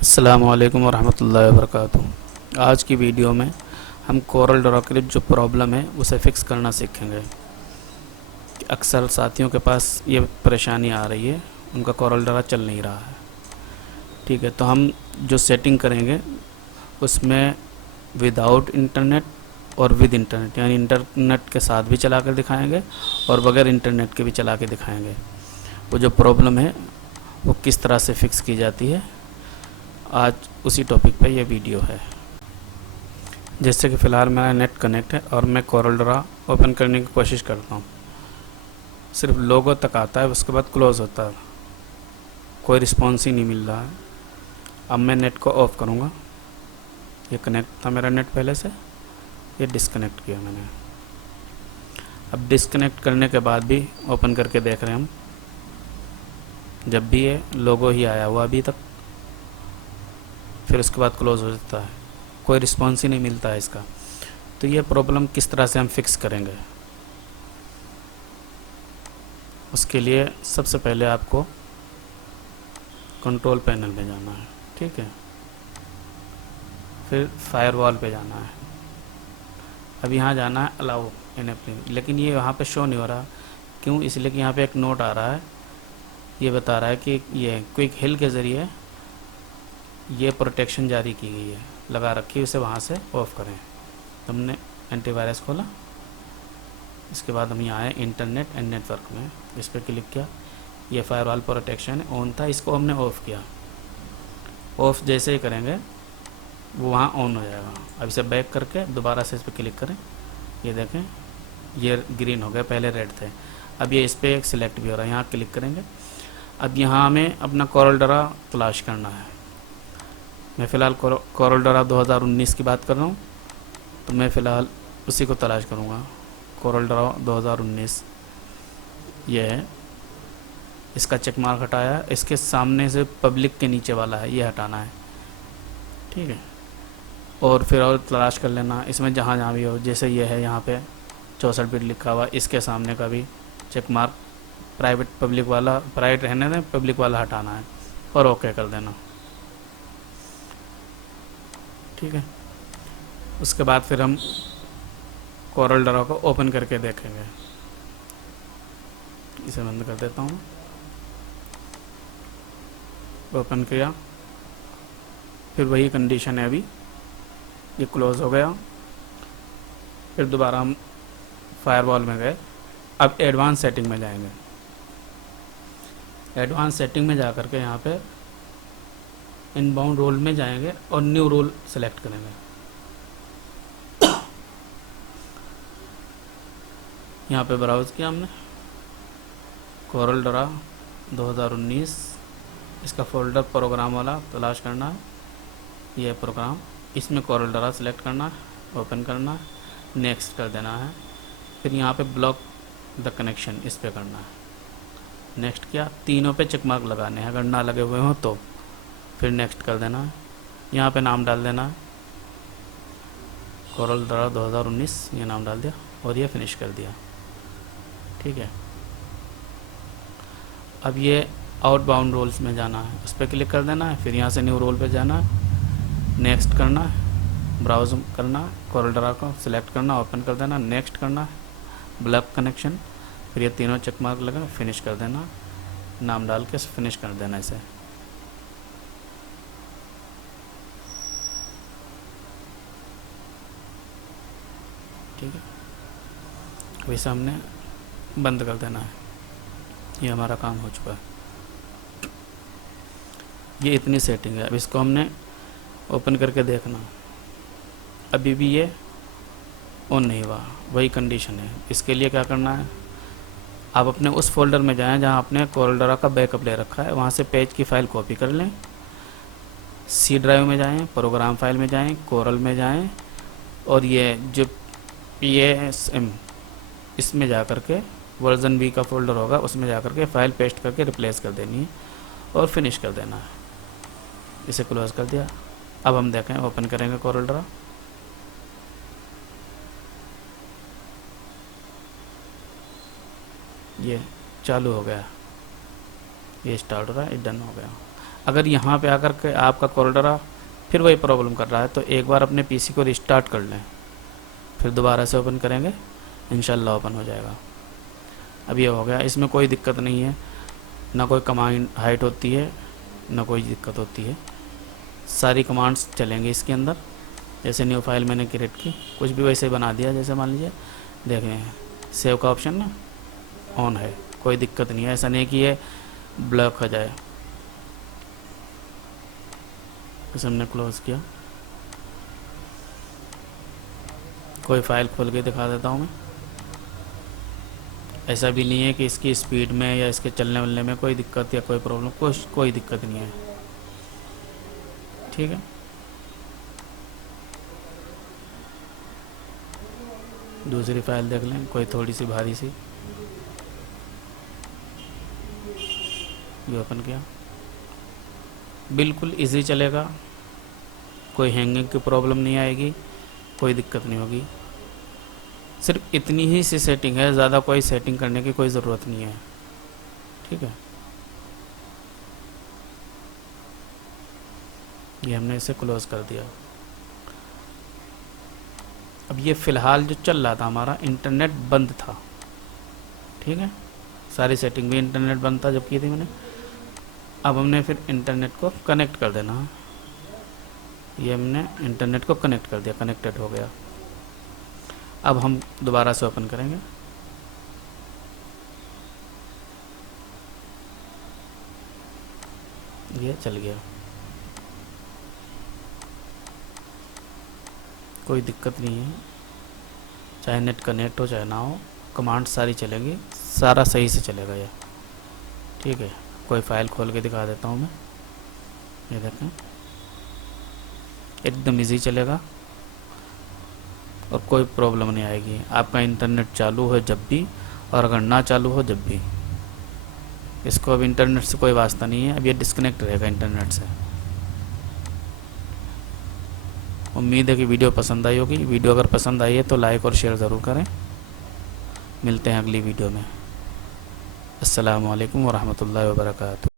अस्सलामुअलैकुम वरहमतुल्लाहि वबरकातुहू। आज की वीडियो में हम कोरल ड्रा की जो प्रॉब्लम है उसे फ़िक्स करना सीखेंगे। अक्सर साथियों के पास ये परेशानी आ रही है, उनका कोरल ड्रा चल नहीं रहा है। ठीक है, तो हम जो सेटिंग करेंगे उसमें विदाउट इंटरनेट और विद इंटरनेट, यानी इंटरनेट के साथ भी चला कर दिखाएंगे और बगैर इंटरनेट के भी चला के दिखाएंगे। वो जो प्रॉब्लम है वो किस तरह से फ़िक्स की जाती है, आज उसी टॉपिक पे ये वीडियो है। जैसे कि फ़िलहाल मेरा नेट कनेक्ट है और मैं कोरल ड्रा ओपन करने की कोशिश करता हूँ, सिर्फ लोगो तक आता है, उसके बाद क्लोज़ होता है, कोई रिस्पॉन्स ही नहीं मिल रहा है। अब मैं नेट को ऑफ़ करूँगा। ये कनेक्ट था मेरा नेट पहले से, ये डिस्कनेक्ट किया मैंने। अब डिस्कनेक्ट करने के बाद भी ओपन करके देख रहे हैं हम, जब भी ये लोगो ही आया हुआ अभी तक, फिर उसके बाद क्लोज़ हो जाता है, कोई रिस्पॉन्स ही नहीं मिलता है इसका। तो ये प्रॉब्लम किस तरह से हम फिक्स करेंगे, उसके लिए सबसे पहले आपको कंट्रोल पैनल पे जाना है। ठीक है, फिर फायरवॉल पे जाना है। अब यहाँ जाना है अलाउ एनेबलिंग, लेकिन ये यहाँ पे शो नहीं हो रहा। क्यों? इसलिए कि यहाँ पे एक नोट आ रहा है, ये बता रहा है कि ये क्विक हिल के ज़रिए ये प्रोटेक्शन जारी की गई है, लगा रखी है, उसे वहाँ से ऑफ़ करें। हमने एंटीवायरस खोला, इसके बाद हम यहाँ आए इंटरनेट एंड नेटवर्क में, इस पर क्लिक किया। ये फायरवॉल प्रोटेक्शन ऑन था, इसको हमने ऑफ़ किया। ऑफ़ जैसे ही करेंगे वो वहाँ ऑन हो जाएगा। अब इसे बैक करके दोबारा से इस पर क्लिक करें, ये देखें ये ग्रीन हो गया, पहले रेड थे। अब ये इस पर एक सिलेक्ट भी हो रहा है, यहाँ क्लिक करेंगे। अब यहाँ हमें अपना कोरल ड्रा तलाश करना है। मैं फ़िलहाल कोरल ड्रा 2019 की बात कर रहा हूँ, तो मैं फ़िलहाल उसी को तलाश करूँगा। कोरल ड्रा 2019 ये है, इसका चेक मार्क हटाया है, इसके सामने से पब्लिक के नीचे वाला है, ये हटाना है। ठीक है, और फिर और तलाश कर लेना इसमें जहाँ जहाँ भी हो। जैसे ये है, यहाँ पे 64 बिट लिखा हुआ, इसके सामने का भी चेक मार्क, प्राइवेट पब्लिक वाला, प्राइवेट रहने दें, पब्लिक वाला हटाना है और ओके कर देना। ठीक है, उसके बाद फिर हम कोरल ड्रा को ओपन करके देखेंगे। इसे बंद कर देता हूँ। ओपन किया, फिर वही कंडीशन है, अभी ये क्लोज़ हो गया। फिर दोबारा हम फायरवॉल में गए। अब एडवांस सेटिंग में जाएंगे। एडवांस सेटिंग में जा कर के यहाँ पे इनबाउंड रोल में जाएंगे और न्यू रोल सेलेक्ट करेंगे। यहाँ पे ब्राउज़ किया हमने कोरल ड्रा 2019, इसका फोल्डर प्रोग्राम वाला तलाश करना है, यह प्रोग्राम, इसमें कोरल ड्रा सेलेक्ट करना है, ओपन करना है, नेक्स्ट कर देना है। फिर यहाँ पे ब्लॉक द कनेक्शन, इस पे करना है, नेक्स्ट किया। तीनों पे चेक मार्क लगाने हैं, अगर ना लगे हुए हों तो फिर नेक्स्ट कर देना है। यहाँ पे नाम डाल देना है, कोरल ड्रा 2019 ये नाम डाल दिया और ये फिनिश कर दिया। ठीक है, अब ये आउटबाउंड रोल्स में जाना है, उस पर क्लिक कर देना है। फिर यहाँ से न्यू रोल पे जाना है, नेक्स्ट करना है, ब्राउज करना है, कोरल ड्रा को सिलेक्ट करना, ओपन कर देना, नेक्स्ट करना है, ब्लॉक कनेक्शन, फिर ये तीनों चेक मार्क लगा, फिनिश कर देना, नाम डाल के फिनिश कर देना इसे। ठीक है, अभी सामने बंद कर देना है। ये हमारा काम हो चुका है। ये इतनी सेटिंग है। अब इसको हमने ओपन करके देखना, अभी भी ये ऑन नहीं हुआ, वही कंडीशन है। इसके लिए क्या करना है, आप अपने उस फोल्डर में जाएं जहां आपने कोरल ड्रा का बैकअप ले रखा है, वहां से पेज की फ़ाइल कॉपी कर लें, सी ड्राइव में जाएं, प्रोग्राम फाइल में जाएं, कोरल में जाएं, और ये जो PASM इसमें जा कर के वर्जन B का फोल्डर होगा, उसमें जा कर के फ़ाइल पेस्ट करके रिप्लेस कर देनी है और फिनिश कर देना है। इसे क्लोज़ कर दिया। अब हम देखें, ओपन करेंगे कोरल ड्रा, ये चालू हो गया, ये स्टार्ट हो रहा है, ये डन हो गया। अगर यहाँ पे आकर के आपका कोल्डरा फिर वही प्रॉब्लम कर रहा है तो एक बार अपने पीसी को रिस्टार्ट कर लें, फिर दोबारा से ओपन करेंगे, इंशाल्लाह ओपन हो जाएगा। अब ये हो गया, इसमें कोई दिक्कत नहीं है, ना कोई कमांड हाइड होती है, ना कोई दिक्कत होती है, सारी कमांड्स चलेंगे इसके अंदर। जैसे न्यू फाइल मैंने क्रिएट की, कुछ भी वैसे बना दिया, जैसे मान लीजिए देखें सेव का ऑप्शन ना ऑन है, कोई दिक्कत नहीं है, ऐसा नहीं कि ये ब्लॉक हो जाए। इसे हमने क्लोज़ किया, कोई फाइल खोल के दिखा देता हूँ मैं। ऐसा भी नहीं है कि इसकी स्पीड में या इसके चलने वलने में कोई दिक्कत या कोई प्रॉब्लम, कोई दिक्कत नहीं है, ठीक है। दूसरी फाइल देख लें, कोई थोड़ी सी भारी सी, ये ओपन किया, बिल्कुल इजी चलेगा, कोई हैंगिंग की प्रॉब्लम नहीं आएगी, कोई दिक्कत नहीं होगी। सिर्फ इतनी ही सी सेटिंग है, ज़्यादा कोई सेटिंग करने की कोई ज़रूरत नहीं है, ठीक है। ये हमने इसे क्लोज़ कर दिया। अब ये फ़िलहाल जो चल रहा था हमारा, इंटरनेट बंद था, ठीक है, सारी सेटिंग भी इंटरनेट बंद था जब की थी मैंने। अब हमने फिर इंटरनेट को कनेक्ट कर देना है, ये हमने इंटरनेट को कनेक्ट कर दिया, कनेक्टेड हो गया। अब हम दोबारा से ओपन करेंगे, ये चल गया, कोई दिक्कत नहीं है, चाहे नेट कनेक्ट हो चाहे ना हो, कमांड सारी चलेगी, सारा सही से चलेगा ये, ठीक है। कोई फाइल खोल के दिखा देता हूँ मैं, ये देखें एकदम इजी चलेगा और कोई प्रॉब्लम नहीं आएगी। आपका इंटरनेट चालू हो जब भी, और अगर ना चालू हो जब भी, इसको अब इंटरनेट से कोई वास्ता नहीं है, अब ये डिस्कनेक्ट रहेगा इंटरनेट से। उम्मीद है कि वीडियो पसंद आई होगी। वीडियो अगर पसंद आई है तो लाइक और शेयर ज़रूर करें। मिलते हैं अगली वीडियो में। अस्सलामु अलैकुम वरहमतुल्लाहि वबरकातुहू।